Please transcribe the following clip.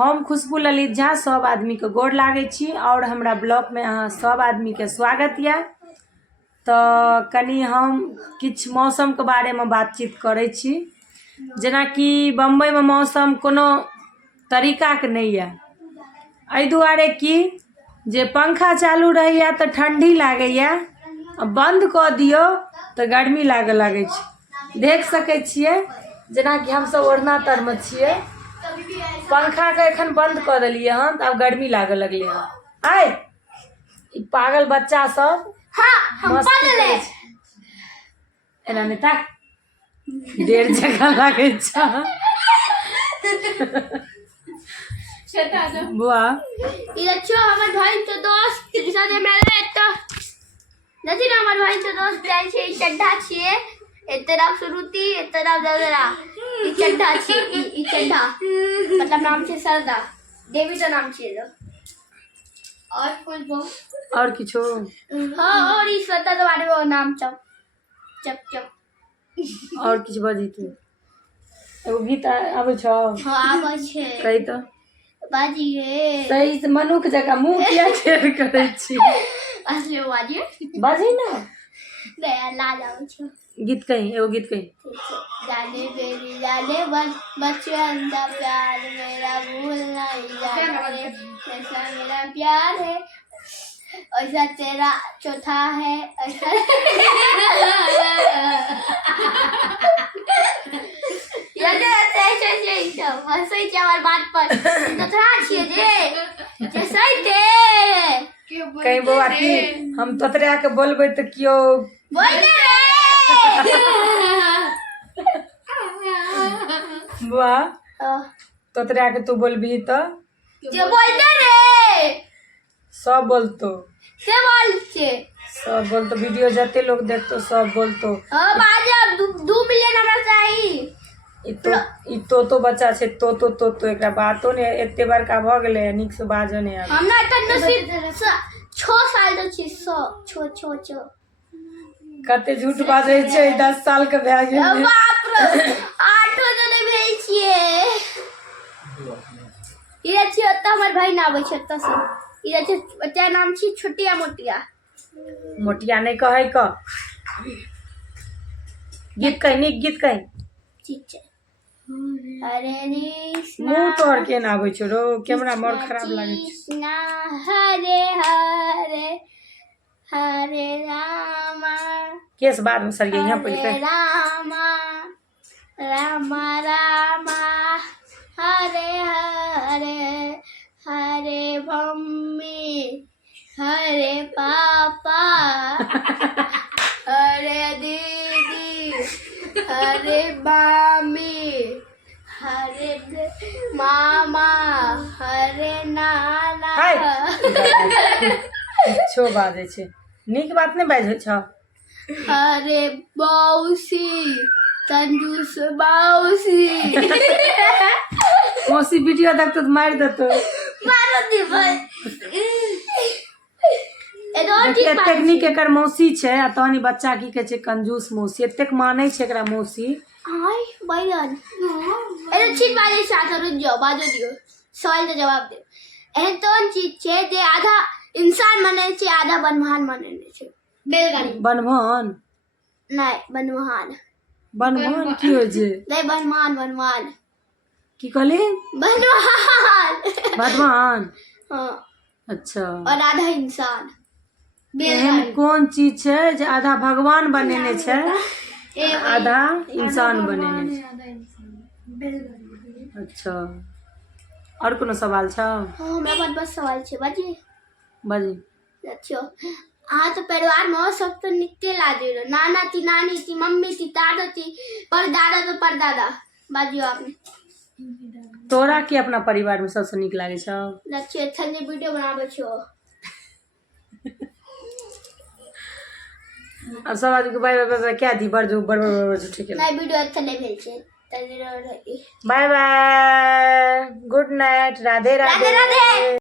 हम खुशबू ललित झा सब आदमी के गोर लागे छी और हमरा ब्लॉग में अहाँ सब आदमी के स्वागत या। तो कनी हम किछ मौसम के बारे में बातचीत करे छी। जेना कि बम्बई में मौसम कोनो तरीका के नहीं है, एहि दुआरे कि जे पंखा चालू रहैया तो ठंडी लागैया, बंद क दियो तो गर्मी लागे लगे छै। देख सकै छियै जेना कि हम सब ओढ़ना तर में छियै, पंखा के एखन बंद कर दिलिए हन, अब गर्मी लागे लगले हन। आय ई पागल बच्चा सब मस्ती करे छै। एना में तक डेढ़ जगह लागे छ। बुआ इधर छो हमर भाई तो दोस्त के साथे मेरे तो नदी ना हमर भाई तो दोस्त जाय छै चड्ढा छिए ए तरफ श्रुति ए तरफ जगरा ई चड्ढा छी ई चड्ढा मतलब नाम छै सरदा देवी तो नाम छै और कुछ बो और किछो हां और ई सरदा के बारे में नाम चप चप चप और किछ बजी तू एगो गीत आबै छ। हां आबै छै कहि तो बाजी रे सही से मनुख जगह मुंह किया टेढ़ करे छी। असली बाजी बाजी ना रे ला जाओ छ गीत कहीं एगो गीत कहीं। जाने बेरी जाने बचपन का प्यार मेरा भूल नहीं जाने ऐसा मेरा प्यार है ऐसा तेरा चौथा है ऐसा हंसै छै हमर बात पर तो थोड़ा छिए जे सही थे कहीं बउआ की हम तोतरा के बोलबे त कियो बोल दे बुआ तोतरा के तू बोलबी त जे बोल दे रे सब बोलतो से बोल छे सब बोलतो वीडियो जते लोग देखतो सब बोलतो। हां बाजे अब 2 मिलियन हमरा चाहिए। ई तो बच्चा छे तो एकरा बातो ने एते बड़का भ गेले निक से बाजो ने आबे। हमरा त नसीब 6 साल तो छी 6 कते झूठ बाजे छै 10 साल के भए गेल। बाप रे 8 जने भेल छिए इधर छी त हमर भाई ना आबै छै त से इधर छै बच्चा नाम छी छोटिया मोटिया मोटिया नहीं कहे क गीत कहीं निक गीत कहीं ठीक छै हरे कृष्णा मुंह तोड़ के ना आबै छै रो कैमरा मोर खराब लागे छै। कृष्णा हरे हरे हरे रामा केस बाद में सर यहाँ पहले हरे रामा रामा रामा हरे हरे हरे मम्मी हरे पापा हरे दीदी हरे मामी हरे मामा हरे नाना छो बाजे छै निक बात नहीं बाजे छ। हरे मौसी कंजूस मौसी मौसी वीडियो देखतो तो मार देतो। मारो दी भाई एतेक नीक एकर मौसी छै आ तहनी बच्चा की कहे छै कंजूस मौसी एतेक मानै छै एकरा मौसी। हाय बैगन ए चीज बाजे साथ रुक जाओ बाजो दियो सवाल के जवाब दे एहन तोन चीज छै जे आधा इंसान माने छै आधा बनवाहन माने छै। बैलगाड़ी बनवान नहीं बनवाहन बनवान की हो जे नहीं बनवाहन की कहली बनवाहन भगवान। हां अच्छा और आधा इंसान एहन कौन चीज छै जे आधा भगवान बनेने छै आधा इंसान बनेने छै। अच्छा और कोनो सवाल छ? हां हमरा बस सवाल छै बाजी बाजी अच्छा हाँ तो परिवार में सब तो निकले लागे रहो नाना थी नानी थी मम्मी थी दादा थी परदादा तो परदादा बाजियो आपने तोरा के अपना परिवार में सबसे निक लागे छ? लच्छे अच्छा ने वीडियो बनाबे छो अब सब आदमी के बाय बाय क्या दी बड़ ठीक है नहीं वीडियो अच्छा नहीं भेल छे तनी रही bye bye good night Radhe Radhe.